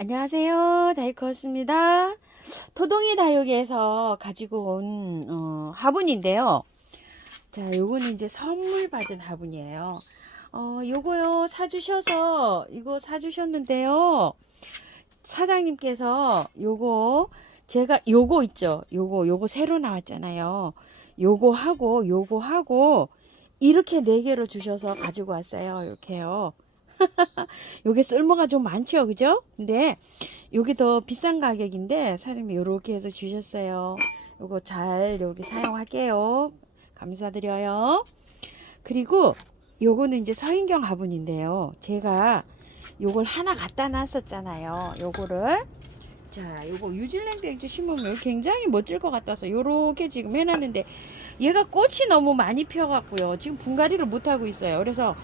안녕하세요. 다이커스입니다. 토동이 다육에서 가지고 온 화분인데요. 자, 요거는 이제 선물 받은 화분이에요. 요거요 이거 사주셨는데요. 사장님께서 요거 제가 요거 있죠. 요거 새로 나왔잖아요. 요거 하고 이렇게 4개로 주셔서 가지고 왔어요. 이렇게요. 요게 쓸모가 좀 많죠, 그죠? 근데 요게 더 비싼 가격인데 사장님이 요렇게 해서 주셨어요. 요거 잘 여기 사용할게요. 감사드려요. 그리고 요거는 이제 서인경 화분인데요. 제가 요걸 하나 갖다 놨었잖아요. 요거를 요거 뉴질랜드 액주 심으면 굉장히 멋질 것 같아서 요렇게 지금 해놨는데 얘가 꽃이 너무 많이 펴갖고요. 지금 분갈이를 못하고 있어요. 그래서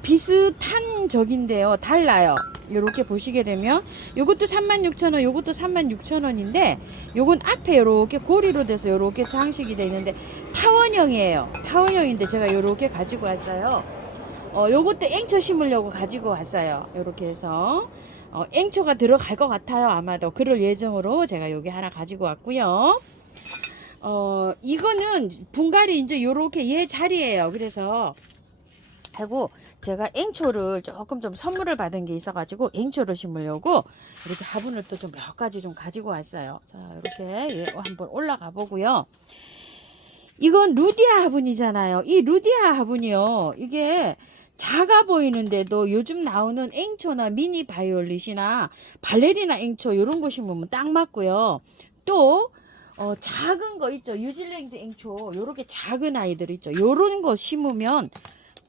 비슷한 적인데요. 달라요. 이렇게 보시게 되면 요것도 36,000원, 요것도 36,000원인데 요건 앞에 이렇게 고리로 돼서 이렇게 장식이 되어 있는데 타원형이에요. 타원형인데 제가 이렇게 가지고 왔어요. 요것도 앵초 심으려고 가지고 왔어요. 이렇게 해서 앵초가 들어갈 것 같아요. 아마도 그럴 예정으로 제가 여기 하나 가지고 왔고요. 이거는 분갈이 이제 요렇게 얘 자리예요. 그래서 하고 제가 앵초를 조금 좀 선물을 받은 게 있어가지고 앵초를 심으려고 이렇게 화분을 또 좀 몇 가지 좀 가지고 왔어요. 자, 이렇게 한번 올라가 보고요. 이건 루디아 화분이잖아요. 이 루디아 화분이요. 이게 작아 보이는데도 요즘 나오는 앵초나 미니 바이올릿이나 발레리나 앵초 이런 거 심으면 딱 맞고요. 또 작은 거 있죠. 뉴질랜드 앵초 요렇게 작은 아이들 있죠. 요런 거 심으면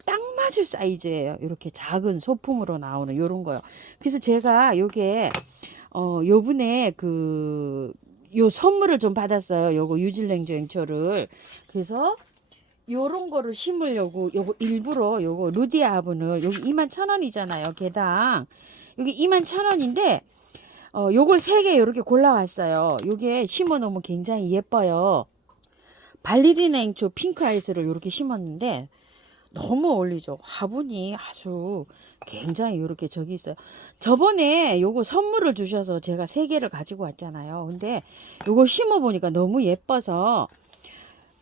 딱 맞을 사이즈예요. 이렇게 작은 소품으로 나오는 요런 거요. 그래서 제가 요게 요번에 요 선물을 좀 받았어요. 요거 뉴질랜드 앵초를. 그래서 요런 거를 심으려고 요거 일부러 요거 루디아 화분을 여기 21,000원이잖아요. 개당. 여기 21,000원인데 요걸 3개 요렇게 골라왔어요. 요게 심어 놓으면 굉장히 예뻐요. 발리리나 앵초 핑크 아이스를 요렇게 심었는데 너무 어울리죠. 화분이 아주 굉장히 이렇게 저기 있어요. 저번에 요거 선물을 주셔서 제가 3개를 가지고 왔잖아요. 근데 요걸 심어 보니까 너무 예뻐서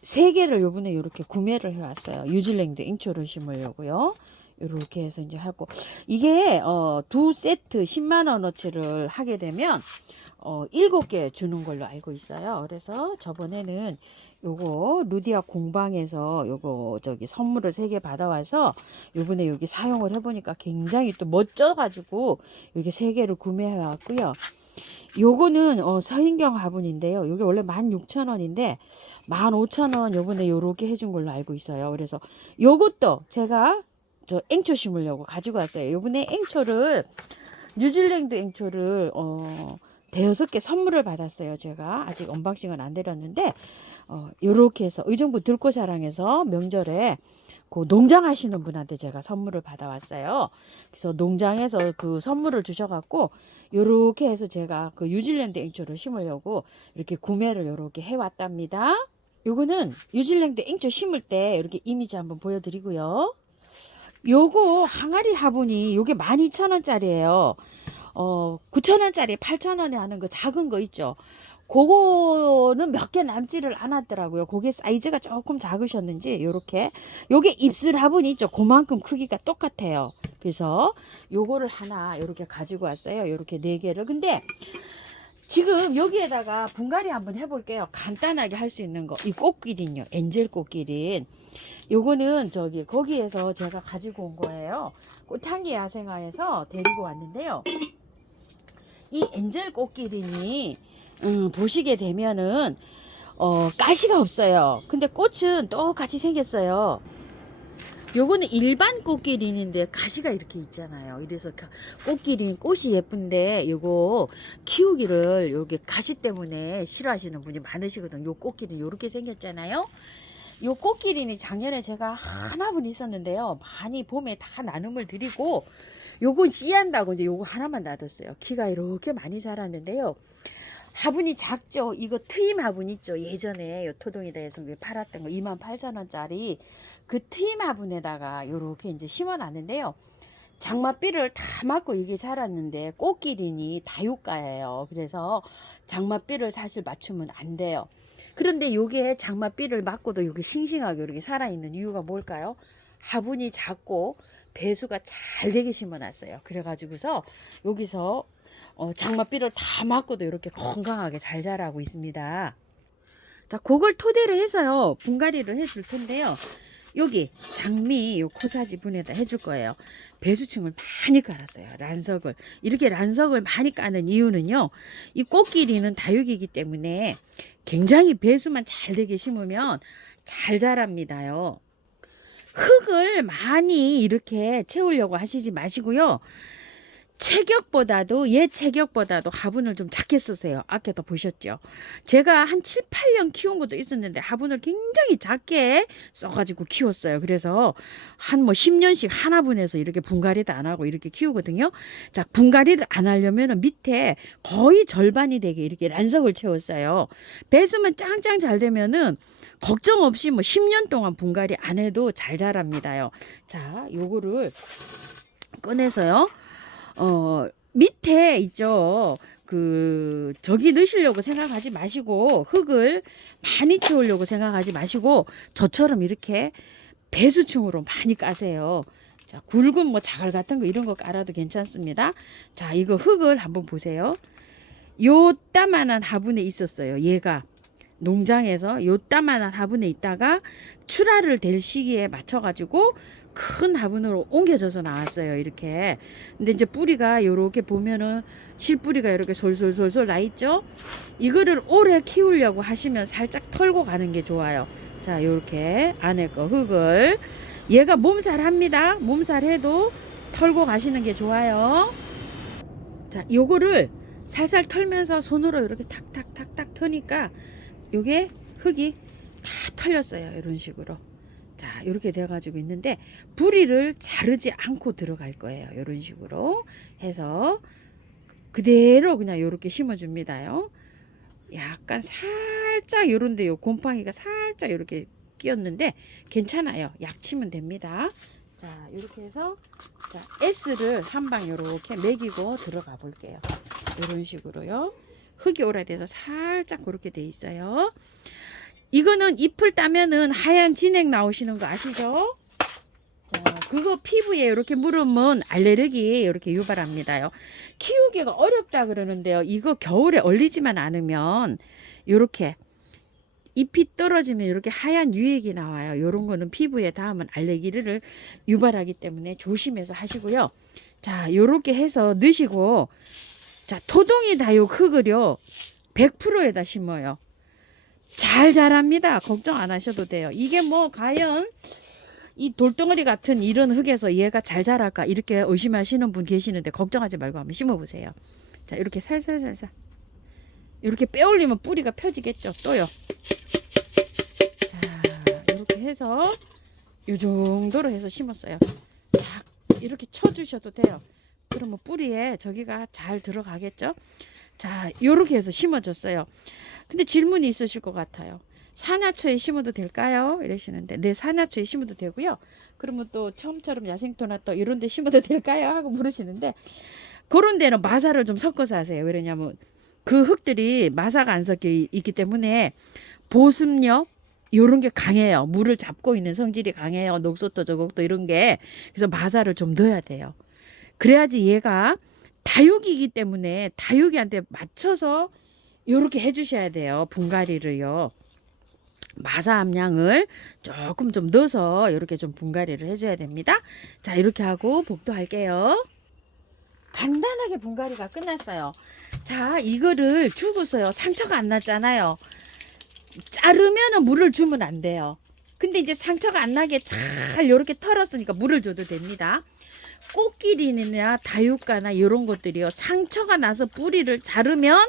3개를 요번에 이렇게 구매를 해 왔어요. 뉴질랜드 앵초를 심으려고요. 이렇게 해서 이제 하고 이게 2세트 10만 원어치를 하게 되면 7개 주는 걸로 알고 있어요. 그래서 저번에는 요거 루디아 공방에서 요거 선물을 3개 받아와서 요번에 여기 사용을 해보니까 굉장히 또 멋져가지고 이렇게 3개를 구매해 왔고요. 요거는 서인경 화분인데요. 요게 원래 16,000원인데 15,000원 요번에 요렇게 해준 걸로 알고 있어요. 그래서 요것도 제가 저 앵초 심으려고 가지고 왔어요. 요번에 앵초를 뉴질랜드 앵초를 5개 선물을 받았어요. 제가 아직 언박싱은 안 드렸는데 요렇게 해서 의정부 들꽃사랑에서 명절에 그 농장 하시는 분한테 제가 선물을 받아왔어요. 그래서 농장에서 그 선물을 주셔갖고 요렇게 해서 제가 그 뉴질랜드 앵초를 심으려고 이렇게 구매를 요렇게 해왔답니다. 요거는 뉴질랜드 앵초 심을 때 이렇게 이미지 한번 보여드리고요. 요거 항아리 화분이 요게 12,000원짜리예요. 9,000원짜리 8,000원에 하는 거 작은 거 있죠. 그거는 몇 개 남지를 않았더라고요. 그게 사이즈가 조금 작으셨는지 요렇게 요게 입술 화분이 있죠. 그만큼 크기가 똑같아요. 그래서 요거를 하나 요렇게 가지고 왔어요. 요렇게 4개를. 근데 지금 여기에다가 분갈이 한번 해볼게요. 간단하게 할 수 있는 거. 이 꽃기린요. 엔젤 꽃기린. 요거는 거기에서 제가 가지고 온 거예요. 꽃향기 야생화에서 데리고 왔는데요. 이 엔젤 꽃기린이 보시게 되면은 가시가 없어요. 근데 꽃은 똑같이 생겼어요. 요거는 일반 꽃기린인데 가시가 이렇게 있잖아요. 이래서 꽃기린 꽃이 예쁜데 요거 키우기를 요게 가시 때문에 싫어하시는 분이 많으시거든요. 요 꽃기린 요렇게 생겼잖아요. 요 꽃기린이 작년에 제가 하나분 있었는데요. 많이 봄에 다 나눔을 드리고 요건 씨한다고 이제 요거 하나만 놔뒀어요. 키가 이렇게 많이 자랐는데요. 화분이 작죠. 이거 트임 화분 있죠. 예전에 요 토동이다에서 팔았던 거 28,000원짜리 그 트임 화분에다가 요렇게 이제 심어 놨는데요. 장맛비를 다 맞고 이게 자랐는데 꽃기린이 다육가예요. 그래서 장맛비를 사실 맞추면 안 돼요. 그런데 요게 장맛비를 맞고도 요게 싱싱하게 이렇게 살아있는 이유가 뭘까요? 화분이 작고 배수가 잘 되게 심어놨어요. 그래가지고서 여기서 장맛비를 다 맞고도 이렇게 건강하게 잘 자라고 있습니다. 자, 그걸 토대로 해서요 분갈이를 해줄 텐데요. 여기 장미 요 코사지 분에다 해줄 거예요. 배수층을 많이 깔았어요. 란석을. 이렇게 란석을 많이 까는 이유는요. 이 꽃길이는 다육이기 때문에 굉장히 배수만 잘 되게 심으면 잘 자랍니다요. 흙을 많이 이렇게 채우려고 하시지 마시고요. 체격보다도 화분을 좀 작게 쓰세요. 아까도 보셨죠? 제가 한 7, 8년 키운 것도 있었는데 화분을 굉장히 작게 써가지고 키웠어요. 그래서 한 10년씩 한 화분에서 이렇게 분갈이도 안 하고 이렇게 키우거든요. 자, 분갈이를 안 하려면 밑에 거의 절반이 되게 이렇게 란석을 채웠어요. 배수만 짱짱 잘 되면은 걱정 없이 10년 동안 분갈이 안 해도 잘 자랍니다요. 자, 요거를 꺼내서요. 밑에 있죠. 저기 넣으시려고 생각하지 마시고, 흙을 많이 채우려고 생각하지 마시고, 저처럼 이렇게 배수층으로 많이 까세요. 자, 굵은 자갈 같은 거 이런 거 깔아도 괜찮습니다. 자, 이거 흙을 한번 보세요. 요따만한 화분에 있었어요. 얘가. 농장에서 요따만한 화분에 있다가 출하를 될 시기에 맞춰가지고 큰 화분으로 옮겨져서 나왔어요. 이렇게. 근데 이제 뿌리가 요렇게 보면은 실뿌리가 이렇게 솔솔솔솔 나 있죠. 이거를 오래 키우려고 하시면 살짝 털고 가는 게 좋아요. 자, 요렇게 안에 거 흙을 얘가 몸살합니다. 몸살해도 털고 가시는 게 좋아요. 자, 요거를 살살 털면서 손으로 이렇게 탁탁탁탁 터니까 요게 흙이 다 털렸어요. 이런 식으로. 자, 이렇게 되어 가지고 있는데 뿌리를 자르지 않고 들어갈 거예요. 이런 식으로 해서 그대로 그냥 이렇게 심어 줍니다요. 약간 살짝 요런데 요 곰팡이가 살짝 이렇게 끼었는데 괜찮아요. 약 치면 됩니다. 자, 이렇게 해서 자, S를 한 방 이렇게 매기고 들어가 볼게요. 이런 식으로요. 흙이 오래돼서 살짝 그렇게 돼 있어요. 이거는 잎을 따면은 하얀 진액 나오시는 거 아시죠? 자, 그거 피부에 이렇게 물으면 알레르기 이렇게 유발합니다요. 키우기가 어렵다 그러는데요. 이거 겨울에 얼리지만 않으면 이렇게 잎이 떨어지면 이렇게 하얀 유액이 나와요. 이런 거는 피부에 닿으면 알레르기를 유발하기 때문에 조심해서 하시고요. 자, 요렇게 해서 넣으시고 자, 토동이 다육 흙을요 100%에다 심어요. 잘 자랍니다. 걱정 안 하셔도 돼요. 이게 과연 이 돌덩어리 같은 이런 흙에서 얘가 잘 자랄까 이렇게 의심하시는 분 계시는데 걱정하지 말고 한번 심어보세요. 자, 이렇게 살살살살 이렇게 빼올리면 뿌리가 펴지겠죠. 또요. 자, 이렇게 해서 이 정도로 해서 심었어요. 자, 이렇게 쳐주셔도 돼요. 그러면 뿌리에 저기가 잘 들어가겠죠. 자, 요렇게 해서 심어졌어요. 근데 질문이 있으실 것 같아요. 산야초에 심어도 될까요? 이러시는데 네, 산야초에 심어도 되고요. 그러면 또 처음처럼 야생토나 또 이런 데 심어도 될까요? 하고 물으시는데 그런 데는 마사를 좀 섞어서 하세요. 왜냐면 그 흙들이 마사가 안 섞여 있기 때문에 보습력 요런 게 강해요. 물을 잡고 있는 성질이 강해요. 녹소토 저곡도 이런 게. 그래서 마사를 좀 넣어야 돼요. 그래야지 얘가 다육이기 때문에 다육이한테 맞춰서 요렇게 해주셔야 돼요. 분갈이를요. 마사 함량을 조금 좀 넣어서 이렇게 좀 분갈이를 해줘야 됩니다. 자, 이렇게 하고 복도할게요. 간단하게 분갈이가 끝났어요. 자, 이거를 주고서요. 상처가 안 났잖아요. 자르면은 물을 주면 안 돼요. 근데 이제 상처가 안 나게 잘 이렇게 털었으니까 물을 줘도 됩니다. 꽃길이나 다육가나 이런 것들이요. 상처가 나서 뿌리를 자르면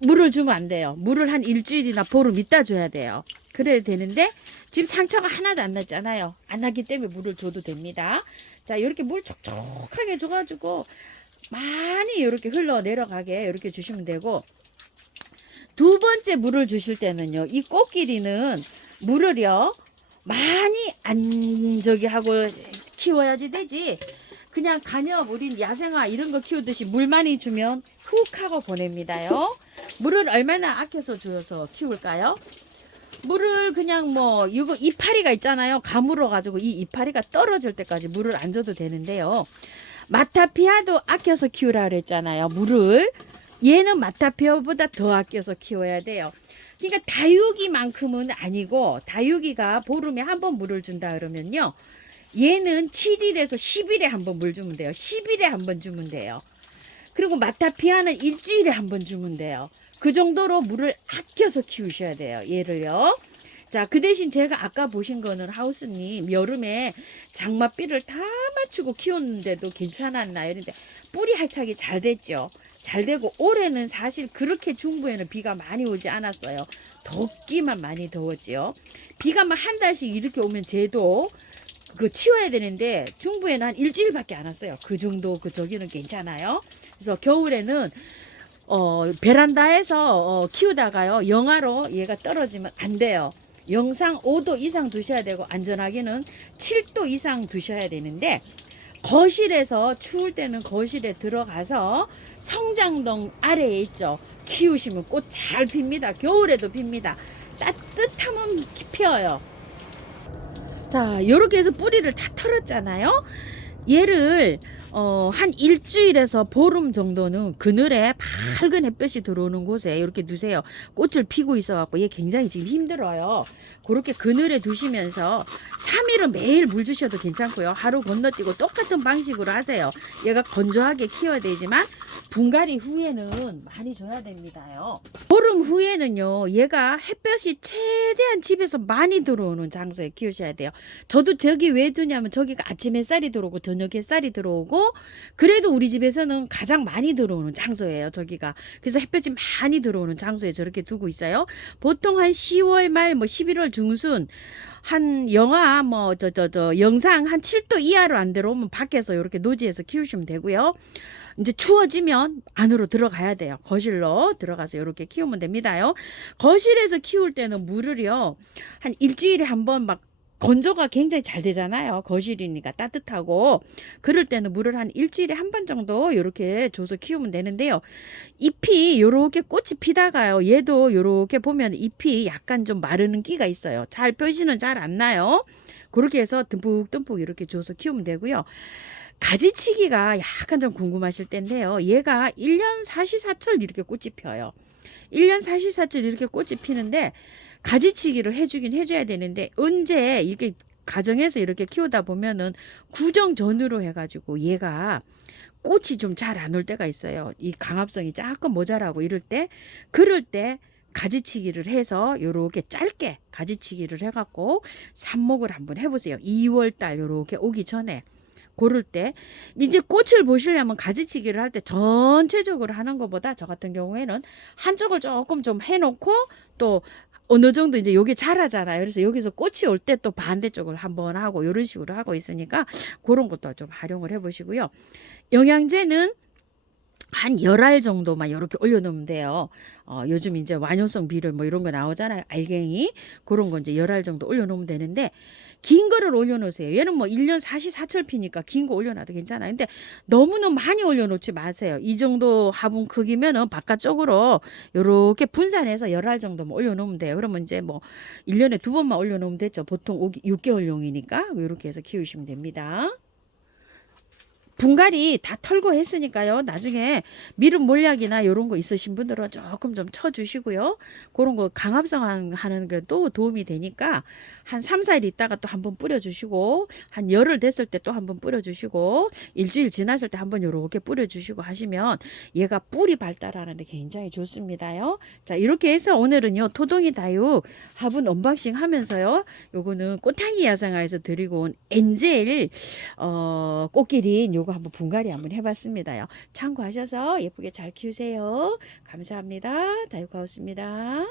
물을 주면 안 돼요. 물을 한 일주일이나 보름 있다 줘야 돼요. 그래야 되는데 지금 상처가 하나도 안 났잖아요. 안 나기 때문에 물을 줘도 됩니다. 자, 이렇게 물 촉촉하게 줘가지고 많이 이렇게 흘러 내려가게 이렇게 주시면 되고 두 번째 물을 주실 때는요. 이 꽃길이는 물을요 많이 안 저기 하고 키워야지 되지. 그냥 간엽 우린 야생화 이런 거 키우듯이 물 많이 주면 훅 하고 보냅니다요. 물을 얼마나 아껴서 주어서 키울까요? 물을 그냥 뭐 이거 이파리가 있잖아요. 가물어 가지고 이 이파리가 떨어질 때까지 물을 안 줘도 되는데요. 마타피아도 아껴서 키우라 그랬잖아요. 물을. 얘는 마타피아보다 더 아껴서 키워야 돼요. 그러니까 다육이만큼은 아니고, 다육이가 보름에 한 번 물을 준다 그러면요, 얘는 7일에서 10일에 한 번 물 주면 돼요. 10일에 한 번 주면 돼요. 그리고 마타피아는 일주일에 한 번 주면 돼요. 그 정도로 물을 아껴서 키우셔야 돼요. 얘를요. 자, 그 대신 제가 아까 보신 거는 하우스님 여름에 장맛비를 다 맞추고 키웠는데도 괜찮았나요? 그런데 뿌리 활착이 잘 됐죠. 잘 되고 올해는 사실 그렇게 중부에는 비가 많이 오지 않았어요. 덥기만 많이 더웠지요. 비가 막 한 달씩 이렇게 오면 쟤도 그 치워야 되는데 중부에는 한 일주일밖에 안 왔어요. 그 정도 그 저기는 괜찮아요. 그래서 겨울에는 베란다에서 키우다가요, 영하로 얘가 떨어지면 안 돼요. 영상 5도 이상 두셔야 되고, 안전하게는 7도 이상 두셔야 되는데, 거실에서 추울 때는 거실에 들어가서 성장동 아래에 있죠. 키우시면 꽃 잘 핍니다. 겨울에도 핍니다. 따뜻하면 피어요. 자, 요렇게 해서 뿌리를 다 털었잖아요. 얘를 한 일주일에서 보름 정도는 그늘에 밝은 햇볕이 들어오는 곳에 이렇게 두세요. 꽃을 피고 있어 갖고 얘 굉장히 지금 힘들어요. 그렇게 그늘에 두시면서 3일은 매일 물 주셔도 괜찮고요. 하루 건너뛰고 똑같은 방식으로 하세요. 얘가 건조하게 키워야 되지만 분갈이 후에는 많이 줘야 됩니다요. 보름 후에는요, 얘가 햇볕이 최대한 집에서 많이 들어오는 장소에 키우셔야 돼요. 저도 저기 왜 두냐면 저기가 아침 햇살이 들어오고 저녁 햇살이 들어오고, 그래도 우리 집에서는 가장 많이 들어오는 장소예요, 저기가. 그래서 햇볕이 많이 들어오는 장소에 저렇게 두고 있어요. 보통 한 10월 말 뭐 11월 중순 한 영하 뭐 영상 한 7도 이하로 안 들어오면 밖에서 이렇게 노지에서 키우시면 되고요. 이제 추워지면 안으로 들어가야 돼요. 거실로 들어가서 이렇게 키우면 됩니다요. 거실에서 키울 때는 물을요, 한 일주일에 한 번 막 건조가 굉장히 잘 되잖아요. 거실이니까 따뜻하고. 그럴 때는 물을 한 일주일에 한 번 정도 이렇게 줘서 키우면 되는데요. 잎이 요렇게 꽃이 피다가요, 얘도 요렇게 보면 잎이 약간 좀 마르는 끼가 있어요. 잘 표시는 잘 안 나요. 그렇게 해서 듬뿍듬뿍 이렇게 줘서 키우면 되고요. 가지치기가 약간 좀 궁금하실 텐데요. 얘가 1년 사시사철 이렇게 꽃이 펴요. 1년 사시사철 이렇게 꽃이 피는데, 가지치기를 해주긴 해줘야 되는데, 언제 이렇게 가정에서 이렇게 키우다 보면은 구정 전후로 해가지고 얘가 꽃이 좀 잘 안 올 때가 있어요. 이 강합성이 조금 모자라고 이럴 때, 그럴 때 가지치기를 해서 요렇게 짧게 가지치기를 해갖고 삽목을 한번 해보세요. 2월달 요렇게 오기 전에. 고를 때 이제 꽃을 보시려면 가지치기를 할 때 전체적으로 하는 것보다 저 같은 경우에는 한쪽을 조금 좀 해놓고, 또 어느 정도 이제 여기 자라잖아요. 그래서 여기서 꽃이 올 때 또 반대쪽을 한번 하고 이런 식으로 하고 있으니까 그런 것도 좀 활용을 해보시고요. 영양제는 한 10알 정도만 이렇게 올려놓으면 돼요. 요즘 이제 완효성 비료 뭐 이런 거 나오잖아요. 알갱이. 그런 거 이제 10알 정도 올려놓으면 되는데, 긴 거를 올려놓으세요. 얘는 뭐 1년 사시사철 피니까 긴 거 올려놔도 괜찮아요. 근데 너무너무 많이 올려놓지 마세요. 이 정도 화분 크기면은 바깥쪽으로 요렇게 분산해서 10알 정도만 올려놓으면 돼요. 그러면 이제 뭐 1년에 2번만 올려놓으면 됐죠. 보통 6개월용이니까 이렇게 해서 키우시면 됩니다. 분갈이 다 털고 했으니까요. 나중에 미름 몰약이나 이런 거 있으신 분들은 조금 좀 쳐주시고요. 그런 거 강합성 하는 게 또 도움이 되니까 한 3, 4일 있다가 또 한번 뿌려주시고, 한 열흘 됐을 때 또 한번 뿌려주시고, 일주일 지났을 때 한번 이렇게 뿌려주시고 하시면 얘가 뿌리 발달하는데 굉장히 좋습니다요. 자, 이렇게 해서 오늘은요, 토동이 다육 화분 언박싱 하면서요, 요거는 꽃향기 야생화에서 드리고 온 엔젤 꽃기린 요거 한번 분갈이 한번 해봤습니다요. 참고하셔서 예쁘게 잘 키우세요. 감사합니다. 다육하우스입니다.